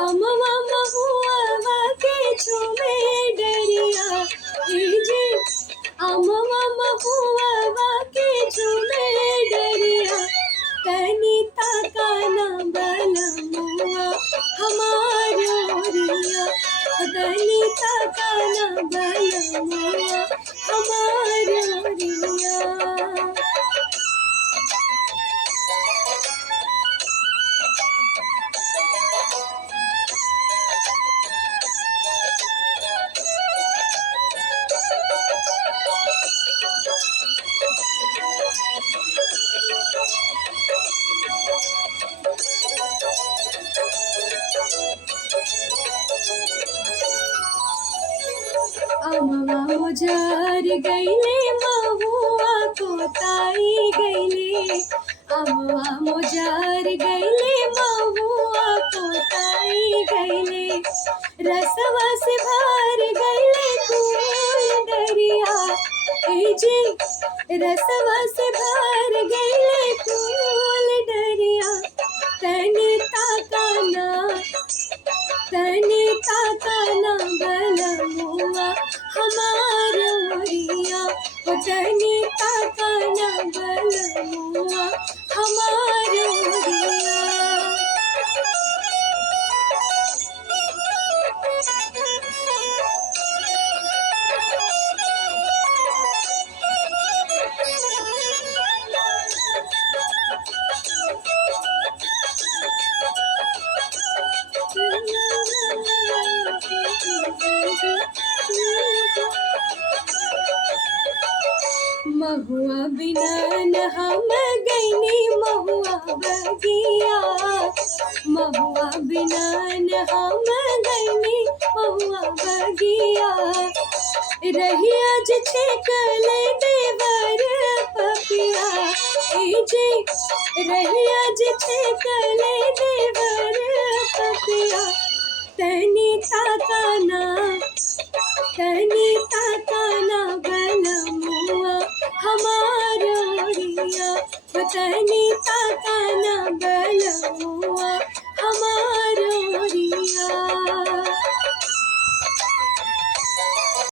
अमवा महुआ के झूमे डरिया जी। अमवा महुआ के झूमे डरिया तनी ताकाना बलमुआ हमारो रिया। तनी ताकाना बलमुआ हमारो रिया। अमवा मोजार गईले महुआ कोताई गईले। अमवा मोजार गईले महुआ कोताई गईले। रसवा से भर गईले फूल डरिया जी। रसवा से भर गईले फूल डरिया तनी ताकाना बलमुआ हमारो रिया। तनी ताकाना बलमुआ हमारो रिया। महुआ बिना न हम गईनी महुआ बगिया। महुआ बिना न हम गईनी महुआ बगिया। रहिया जे छेकल देवर पपिया जी। रहिया जे छेकल देवर